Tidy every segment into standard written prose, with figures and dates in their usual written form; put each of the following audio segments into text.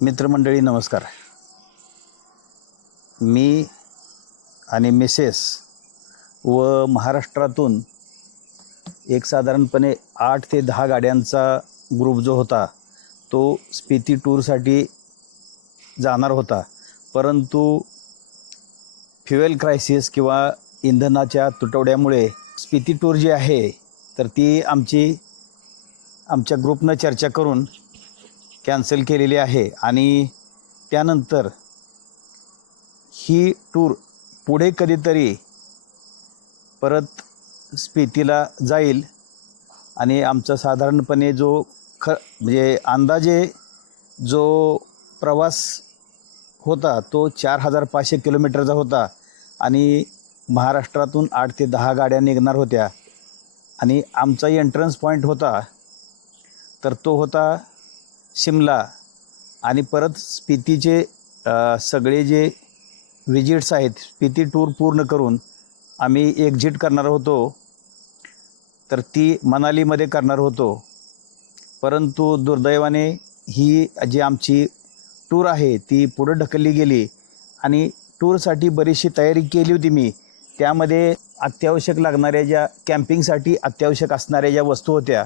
मित्रमंडळी नमस्कार. मी आणि मिसेस व महाराष्ट्रातून एक साधारणपणे 8 ते 10 गाड्यांचा ग्रुप जो होता तो स्पिती टूरसाठी जाणार होता. परंतु फ्युएल क्रायसिस किंवा इंधनाच्या तुटवड्यामुळे स्पिती टूर जी आहे तर ती आमच्या ग्रुपनं चर्चा करून कॅन्सल केलेली आहे. आणि त्यानंतर ही टूर पुढे कधीतरी परत स्पितीला जाईल. आणि आमचा साधारणपणे म्हणजे अंदाजे जो प्रवास होता तो 4500 किलोमीटरचा होता आणि महाराष्ट्रातून 8 ते 10 गाड्या निघणार होत्या. आणि आमचा एंट्रन्स पॉईंट होता तर तो होता शिमला. आणि परत स्पितीचे सगळे जे विजिट्स आहेत स्पिती टूर पूर्ण करून आम्ही एक्झिट करणार होतो तर ती मनालीमध्ये करणार होतो. परंतु दुर्दैवाने ही जी आमची टूर आहे ती पुढं ढकलली गेली. आणि टूरसाठी बरीचशी तयारी केली होती मी. त्यामध्ये अत्यावश्यक लागणाऱ्या ज्या कॅम्पिंगसाठी अत्यावश्यक असणाऱ्या ज्या वस्तू होत्या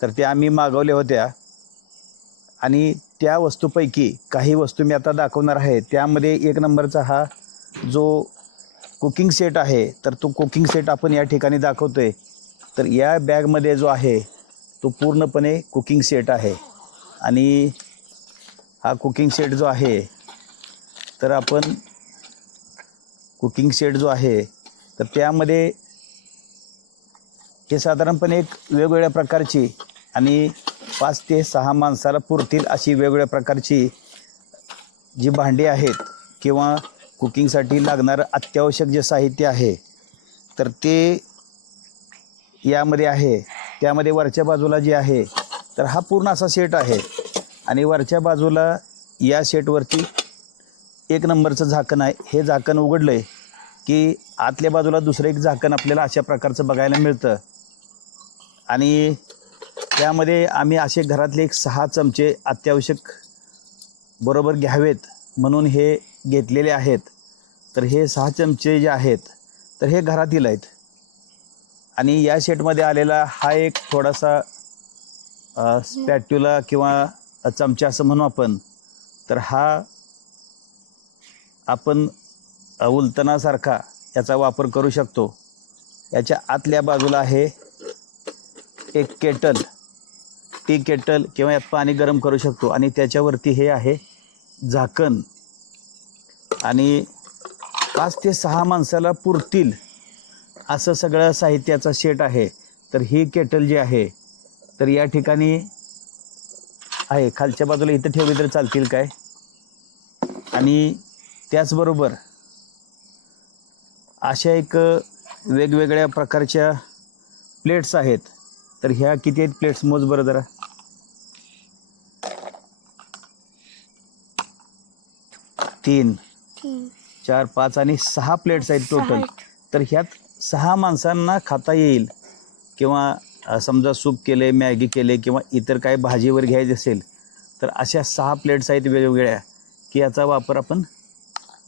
तर त्या आम्ही मागवल्या होत्या. आणि त्या वस्तूपैकी काही वस्तू मी आता दाखवणार आहे. त्यामध्ये एक नंबरचा हा जो कुकिंग सेट आहे तर तो कुकिंग सेट आपण या ठिकाणी दाखवतो आहे. तर या बॅगमध्ये जो आहे तो पूर्णपणे कुकिंग सेट आहे. आणि हा कुकिंग सेट जो आहे तर आपण कुकिंग सेट जो आहे तर त्यामध्ये हे साधारणपणे एक वेगवेगळ्या प्रकारची आणि 5 ते 6 माणसाला पुरतील अशी वेगवेगळ्या प्रकारची जी भांडी आहेत किंवा कुकिंगसाठी लागणारं अत्यावश्यक जे साहित्य आहे तर ते यामध्ये आहे. त्यामध्ये वरच्या बाजूला जे आहे तर हा पूर्ण असा सेट आहे. आणि वरच्या बाजूला या सेटवरती एक नंबरचं झाकण आहे. हे झाकण उघडलं आहे की आतल्या बाजूला दुसरं एक झाकण आपल्याला अशा प्रकारचं बघायला मिळतं. आणि त्यामध्ये आम्ही असे घरातले एक 6 चमचे अत्यावश्यक बरोबर घ्यावेत म्हणून हे घेतलेले आहेत. तर हे 6 चमचे जे आहेत तर हे घरातील आहेत. आणि या सेटमध्ये आलेला हा एक थोडासा स्पॅट्युला किंवा चमचा असं म्हणू आपण. तर हा आपण उलटण्यासारखा याचा वापर करू शकतो. याच्या आतल्या बाजूला आहे एक केटल, टी केटल किंवा यात पाणी गरम करू शकतो. आणि त्याच्यावरती हे आहे झाकण. आणि 5 ते 6 माणसाला पुरतील असं सगळं साहित्याचा सेट आहे. तर ही केटल जी आहे तर या ठिकाणी आहे. खालच्या बाजूला इथं ठेवली तर चालतील काय. आणि त्याचबरोबर अशा एक वेगवेगळ्या प्रकारच्या प्लेट्स आहेत. तर ह्या किती आहेत प्लेट्स मोज बरं जरा. 3 4 5 आणि 6 प्लेट्स आहेत टोटल. तर ह्यात 6 माणसांना खाता येईल. किंवा समजा सूप केले, मॅगी केले किंवा इतर काय भाजीवर घ्यायचे असेल तर अशा 6 प्लेट्स आहेत वेगवेगळ्या की याचा वापर आपण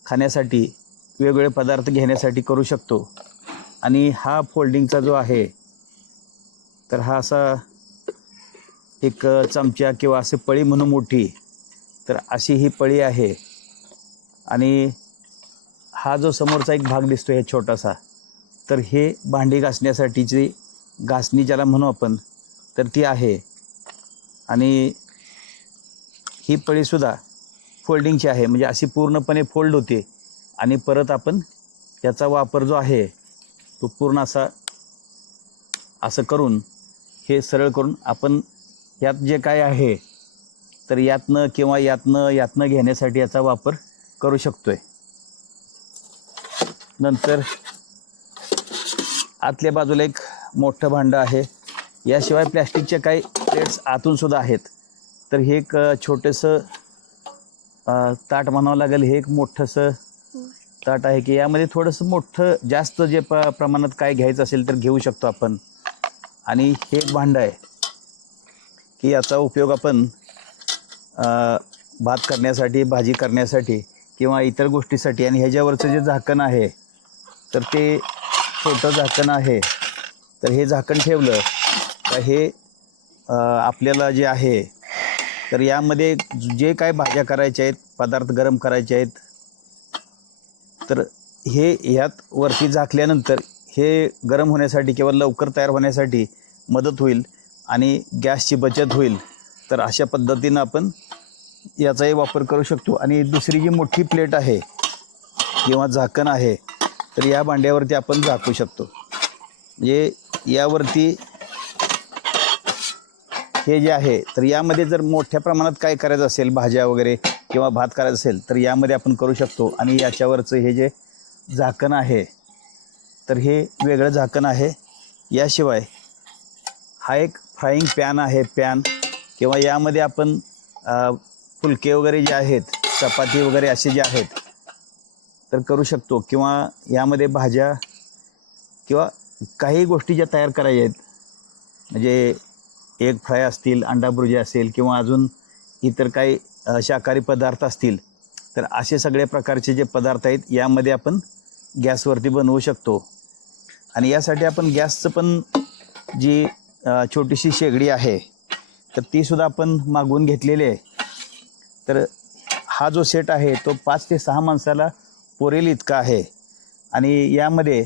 खाण्यासाठी वेगवेगळे पदार्थ घेण्यासाठी करू शकतो. आणि हा फोल्डिंगचा जो आहे तर हा असा एक चमचा किंवा असे पळी म्हणून मोठी तर अशी ही पळी आहे. आणि हा जो समोरचा एक भाग दिसतो आहे छोटासा तर हे भांडी घासण्यासाठीची घासणी ज्याला म्हणू आपण तर ती आहे. आणि ही पळीसुद्धा फोल्डिंगची आहे म्हणजे अशी पूर्णपणे फोल्ड होते. आणि परत आपण याचा वापर जो आहे तो पूर्ण असं करून हे सरळ करून आपण यात जे काय आहे तर यातनं किंवा यातनं घेण्यासाठी याचा वापर करू शकतो आहे. नंतर आतल्या बाजूला एक मोठं भांडं आहे. याशिवाय प्लॅस्टिकचे काही प्लेट्स आतूनसुद्धा आहेत. तर हे एक छोटंसं ताट म्हणावं लागेल. हे एक मोठंसं ताट आहे की यामध्ये थोडंसं मोठं जास्त जे प्रमाणात काय घ्यायचं असेल तर घेऊ शकतो आपण. आणि हे एक भांडं आहे की याचा उपयोग आपण भात करण्यासाठी, भाजी करण्यासाठी किंवा इतर गोष्टीसाठी. आणि ह्याच्यावरचं जे झाकण आहे तर ते छोटं झाकण आहे. तर हे झाकण ठेवलं तर हे आपल्याला जे आहे तर यामध्ये जे काय भाज्या करायच्या आहेत, पदार्थ गरम करायचे आहेत, तर हे ह्यात वरती झाकल्यानंतर हे गरम होण्यासाठी किंवा लवकर तयार होण्यासाठी मदत होईल आणि गॅसची बचत होईल. तर अशा पद्धतीनं आपण याचाही वापर करू शकतो. आणि दुसरी जी मोठी प्लेट आहे किंवा झाकण आहे तर या भांड्यावरती आपण झाकू शकतो. म्हणजे यावरती हे जे आहे तर यामध्ये जर मोठ्या प्रमाणात काय करायचं असेल, भाज्या वगैरे किंवा भात करायचं असेल तर यामध्ये आपण करू शकतो. आणि याच्यावरचं हे जे झाकण आहे तर हे वेगळं झाकण आहे. याशिवाय हा एक फ्राईंग पॅन आहे, पॅन किंवा यामध्ये आपण फुलके वगैरे जे आहेत, चपाती वगैरे असे जे आहेत तर करू शकतो. किंवा यामध्ये भाज्या किंवा काही गोष्टी ज्या तयार करायच्या आहेत, म्हणजे एग फ्राय असतील, अंडा भुर्जी असेल किंवा अजून इतर काही शाकाहारी पदार्थ असतील, तर असे सगळे प्रकारचे जे पदार्थ आहेत यामध्ये आपण गॅसवरती बनवू शकतो. आणि यासाठी आपण गॅसचं पण जी छोटीशी शेगडी आहे तर तीसुद्धा आपण मागवून घेतलेली आहे. तर हा जो सेट आहे तो 5 ते 6 माणसाला पुरेल इतका आहे. आणि यामध्ये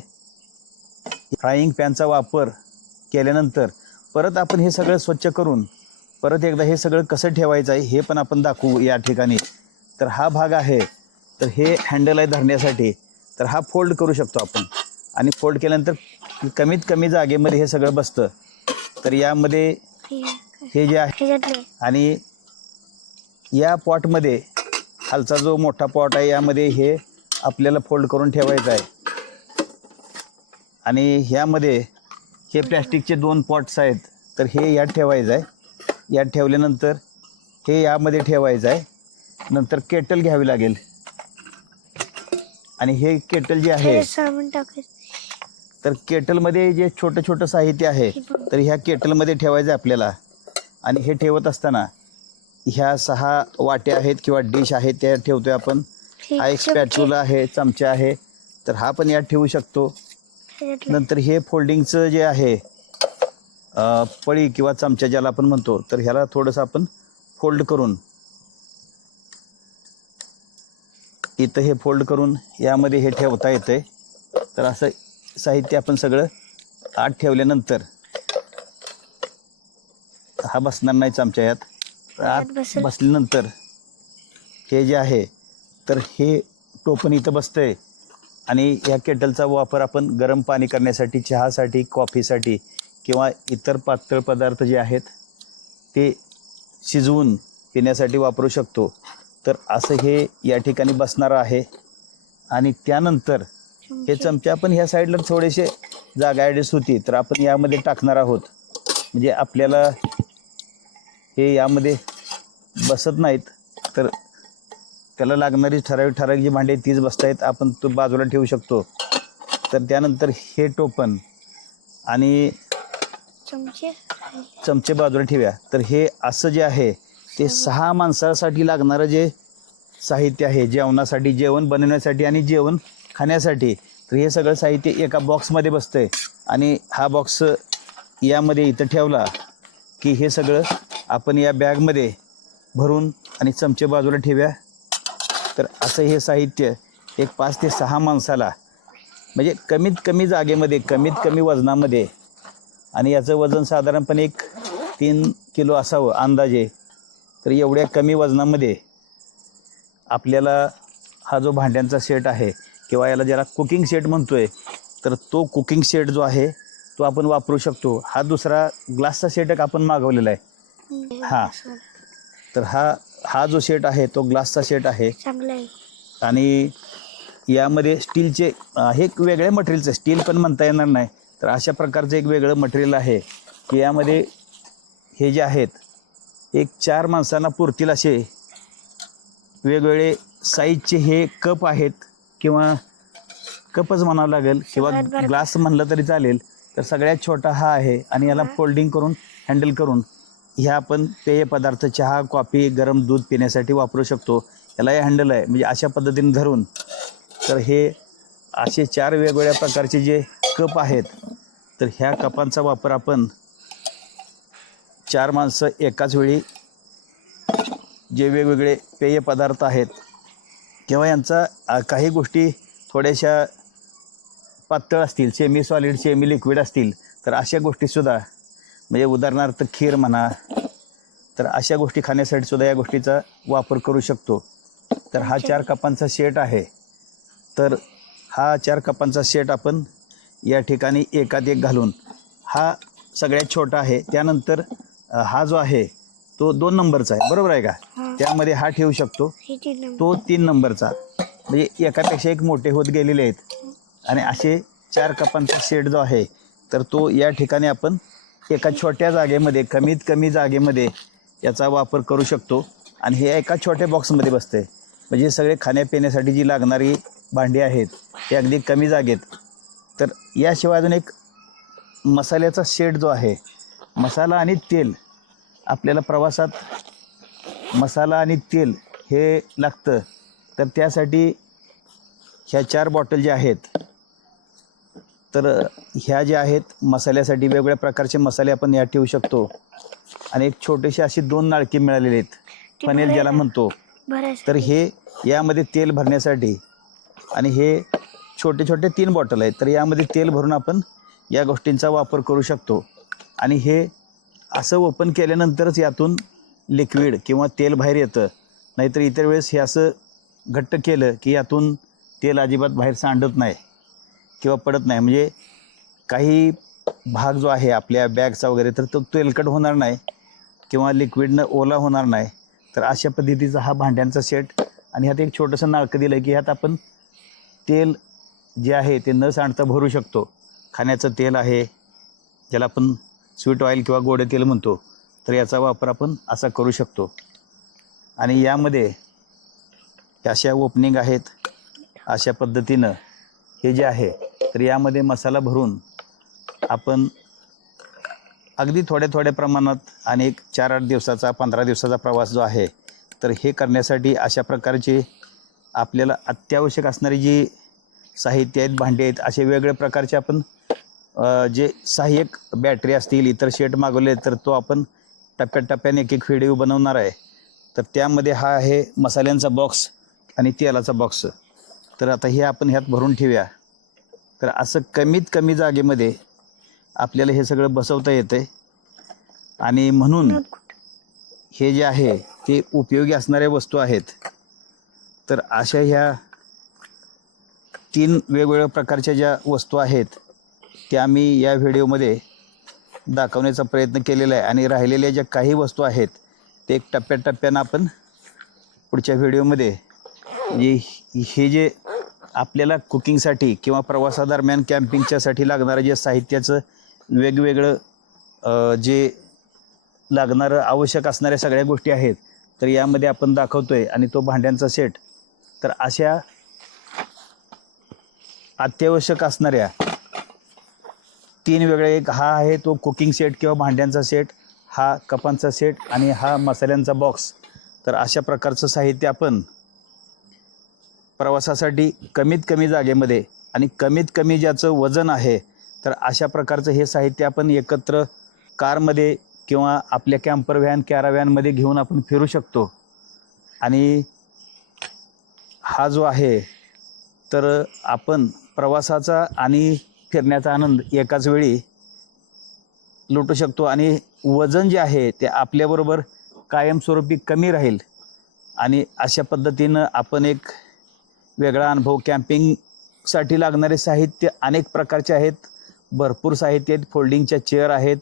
फ्राईंग पॅनचा वापर केल्यानंतर परत आपण हे सगळं स्वच्छ करून परत एकदा हे सगळं कसं ठेवायचं आहे हे पण आपण दाखवू या ठिकाणी. तर हा भाग आहे तर हे हँडल आहे धरण्यासाठी, तर हा फोल्ड करू शकतो आपण. आणि फोल्ड केल्यानंतर कमीत कमी जागेमध्ये हे सगळं बसतं. तर यामध्ये हे जे आहे आणि या पॉटमध्ये खालचा जो मोठा पॉट आहे यामध्ये हे आपल्याला फोल्ड करून ठेवायचं आहे. आणि ह्यामध्ये हे प्लॅस्टिकचे 2 पॉट्स आहेत तर हे यात ठेवायचं आहे. यात ठेवल्यानंतर हे यामध्ये ठेवायचं आहे. नंतर केटल घ्यावी लागेल आणि हे केटल जे आहे तर केटलमध्ये जे छोटं छोटं साहित्य आहे तर ह्या केटलमध्ये ठेवायचं आहे आपल्याला. आणि हे ठेवत असताना ह्या 6 वाट्या आहेत किंवा डिश आहेत त्या ठेवतोय आपण. हा एक स्पॅच्युला आहे, चमचा आहे, तर हा पण यात ठेवू शकतो. नंतर हे फोल्डिंगचं जे आहे पळी किंवा चमचा ज्याला आपण म्हणतो तर ह्याला थोडंसं आपण फोल्ड करून इथं हे फोल्ड करून यामध्ये हे ठेवता येते. तर असं साहित्य आपण सगळं आत ठेवल्यानंतर हा बसणार नाही चमचा यात. आत बसल्यानंतर हे जे आहे तर हे टोपण इथं बसतंय. आणि या केटलचा वापर आपण गरम पाणी करण्यासाठी, चहासाठी, कॉफीसाठी किंवा इतर पातळ पदार्थ जे आहेत ते शिजवून पिण्यासाठी वापरू शकतो. तर असं हे या ठिकाणी बसणारं आहे. आणि त्यानंतर हे चमचे आपण ह्या साईडला थोडेसे जागा ॲडजस्ट होती तर आपण यामध्ये टाकणार आहोत. म्हणजे आपल्याला हे यामध्ये बसत नाहीत तर त्याला लागणारी ठराविक जी भांडी तीच बसता आहेत, आपण तो बाजूला ठेवू शकतो. तर त्यानंतर हे टोपण आणि चमचे बाजूला ठेवूया. तर हे असं जे आहे ते 6 माणसासाठी लागणारं जे साहित्य आहे जेवणासाठी, जेवण बनवण्यासाठी आणि जेवण खाण्यासाठी, तर हे सगळं साहित्य एका बॉक्समध्ये बसतं आहे. आणि हा बॉक्स यामध्ये इथं ठेवला की हे सगळं आपण या बॅगमध्ये भरून आणि चमचे बाजूला ठेवूया. तर असं हे साहित्य एक 5 ते 6 माणसाला म्हणजे कमीत कमी जागेमध्ये, कमीत कमी वजनामध्ये, आणि याचं वजन साधारणपणे एक 3 किलो असावं अंदाजे. तर एवढ्या कमी वजनामध्ये आपल्याला हा जो भांड्यांचा सेट आहे किंवा याला ज्याला कुकिंग सेट म्हणतोय तर तो कुकिंग सेट जो आहे तो आपण वापरू शकतो. हा दुसरा ग्लासचा सेट एक आपण मागवलेला आहे. हां, तर हा जो सेट आहे तो ग्लासचा सेट आहे. आणि यामध्ये स्टीलचे हे एक वेगळ्या मटेरियलचं, स्टील पण म्हणता येणार नाही, तर अशा प्रकारचं एक वेगळं मटेरियल आहे की यामध्ये हे जे आहेत एक 4 माणसांना पुरतील असे वेगवेगळे साईजचे हे कप आहेत किंवा कपच म्हणावं लागेल किंवा ग्लास म्हणलं तरी चालेल. तर सगळ्यात छोटा हा आहे आणि याला फोल्डिंग करून हँडल करून ह्या आपण पेय पदार्थ चहा कॉफी गरम दूध पिण्यासाठी वापरू शकतो. याला हे हँडल आहे म्हणजे अशा पद्धतीने धरून. तर हे असे 4 वेगवेगळ्या प्रकारचे जे कप आहेत तर ह्या कपांचा वापर आपण 4 माणसं एकाच वेळी जे वेगवेगळे पेय पदार्थ आहेत किंवा यांचा काही गोष्टी थोड्याशा पातळ असतील, सेमी सॉलिड सेमी लिक्विड असतील तर अशा गोष्टीसुद्धा म्हणजे उदाहरणार्थ खीर म्हणा तर अशा गोष्टी खाण्यासाठी सुद्धा या गोष्टीचा वापर करू शकतो. तर हा 4 कपांचा सेट आहे. तर हा 4 कपांचा सेट आपण या ठिकाणी एकात एक घालून हा सगळ्यात छोटा आहे. त्यानंतर हा जो आहे तो 2 नंबरचा आहे, बरोबर आहे का? त्यामध्ये हा ठेवू शकतो, तो 3 नंबरचा. म्हणजे एकापेक्षा एक मोठे होत गेलेले आहेत. आणि असे 4 कपांचा सेट जो आहे तर तो या ठिकाणी आपण एका छोट्या जागेमध्ये कमीत कमी जागेमध्ये याचा वापर करू शकतो. आणि हे एका छोट्या बॉक्समध्ये बसते. म्हणजे सगळे खाण्यापिण्यासाठी जी लागणारी भांडी आहेत ते अगदी कमी जागेत. तर याशिवाय अजून एक मसाल्याचा सेट जो आहे, मसाला आणि तेल आपल्याला प्रवासात मसाला आणि तेल हे लागतं. तर त्यासाठी ह्या 4 बॉटल ज्या आहेत तर ह्या ज्या आहेत मसाल्यासाठी वेगवेगळ्या प्रकारचे मसाले आपण यात ठेवू शकतो. आणि एक छोटेसे अशी 2 नाळकी मिळालेले आहेत, फनेल ज्याला म्हणतो. तर हे यामध्ये तेल भरण्यासाठी आणि हे छोटे छोटे 3 बॉटल आहेत. तर यामध्ये तेल भरून आपण या गोष्टींचा वापर करू शकतो. आणि हे असं ओपन केल्यानंतरच यातून लिक्विड किंवा तेल बाहेर येतं. नाहीतर इतर वेळेस हे असं घट्ट केलं की यातून तेल अजिबात बाहेर सांडत नाही किंवा पडत नाही. म्हणजे काही भाग जो आहे आपल्या बॅगचा वगैरे तर तो तेलकट होणार नाही किंवा लिक्विडनं ओला होणार नाही. तर अशा पद्धतीचा हा भांड्यांचा सेट. आणि ह्यात एक छोटंसं नाळकं दिलं आहे की ह्यात आपण तेल जे आहे ते न सांडता भरू शकतो. खाण्याचं तेल आहे ज्याला आपण स्वीट ऑइल किंवा गोडे तेल म्हणतो. तर याचा वापर आपण असा करू शकतो. आणि यामध्ये अशा ओपनिंग आहेत. अशा पद्धतीनं हे जे आहे तर यामध्ये मसाला भरून आपण अगदी थोड्या थोड्या प्रमाणात आणि एक 4-8 दिवसाचा 15 दिवसाचा प्रवास जो आहे तर हे करण्यासाठी अशा प्रकारचे आपल्याला अत्यावश्यक असणारी जी साहित्य आहेत, भांडी आहेत, असे वेगवेगळ्या प्रकारचे आपण जे सहाय्यक बॅटरी असतील, इतर शेट मागवले तर तो आपण टप्प्याटप्प्याने एक एक व्हिडिओ बनवणार आहे. तर त्यामध्ये हा आहे मसाल्यांचा बॉक्स आणि तेलाचा बॉक्स. तर आता हे आपण ह्यात भरून ठेवूया. तर असं कमीत कमी जागेमध्ये आपल्याला हे सगळं बसवता येतं. आणि म्हणून हे जे आहे ते उपयोगी असणाऱ्या वस्तू आहेत. तर अशा ह्या 3 वेगवेगळ्या प्रकारच्या ज्या वस्तू आहेत त्या मी या व्हिडिओमध्ये दाखवण्याचा प्रयत्न केलेला आहे. आणि राहिलेल्या ज्या काही वस्तू आहेत ते एक टप्प्याटप्प्यानं आपण पुढच्या व्हिडिओमध्ये हे जे आपल्याला कुकिंगसाठी किंवा प्रवासादरम्यान कॅम्पिंगच्यासाठी लागणारं जे साहित्याचं वेगवेगळं जे लागणारं आवश्यक असणाऱ्या सगळ्या गोष्टी आहेत तर यामध्ये आपण दाखवतो आहे. आणि तो भांड्यांचा सेट. तर अशा अत्यावश्यक असणाऱ्या 3 वेगळे, एक हा आहे तो कुकिंग सेट किंवा भांड्यांचा सेट, हा कपांचा सेट आणि हा मसाल्यांचा बॉक्स. तर अशा प्रकारचं साहित्य आपण प्रवासासाठी कमीत कमी जागेमध्ये आणि कमीत कमी ज्याचं वजन आहे तर अशा प्रकारचं हे साहित्य आपण एकत्र कारमध्ये किंवा आपल्या कॅम्पर व्हॅन कॅराव्हॅनमध्ये घेऊन आपण फिरू शकतो. आणि हा जो आहे तर आपण प्रवासाचा आणि फिरण्याचा आनंद एकाच वेळी लुटू शकतो. आणि वजन जे आहे ते आपल्याबरोबर कायमस्वरूपी कमी राहील. आणि अशा पद्धतीनं आपण एक वेगळा अनुभव. कॅम्पिंगसाठी लागणारे साहित्य अनेक प्रकारचे आहेत, भरपूर साहित्य आहेत. फोल्डिंगच्या चेअर आहेत,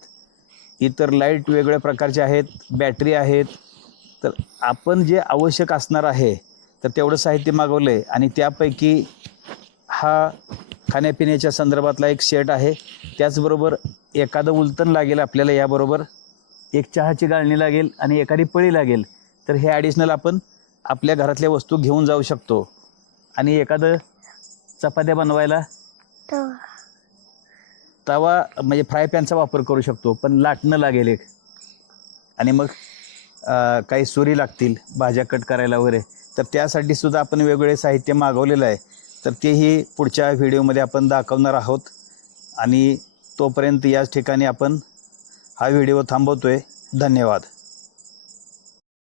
इतर लाईट वेगवेगळ्या प्रकारचे आहेत, बॅटरी आहेत. तर आपण जे आवश्यक असणार आहे तर तेवढं साहित्य मागवलं आहे. आणि त्यापैकी हा खाण्यापिण्याच्या संदर्भातला एक सेट आहे. त्याचबरोबर एखादं उलटण लागेल आपल्याला, याबरोबर एक चहाची गाळणी लागेल आणि एखादी पळी लागेल. तर हे ॲडिशनल आपण आपल्या घरातल्या वस्तू घेऊन जाऊ शकतो. आणि एखादं चपात्या बनवायला तवा म्हणजे फ्राय पॅनचा वापर करू शकतो, पण लाटणं लागेल एक. आणि मग काही सुरी लागतील भाज्या कट करायला वगैरे, तर त्यासाठी सुद्धा आपण वेगवेगळे साहित्य मागवलेलं आहे. तर तेही पुढच्या व्हिडिओमध्ये आपण दाखवणार आहोत. आणि तोपर्यंत याच ठिकाणी आपण हा व्हिडिओ थांबवतो आहे. धन्यवाद.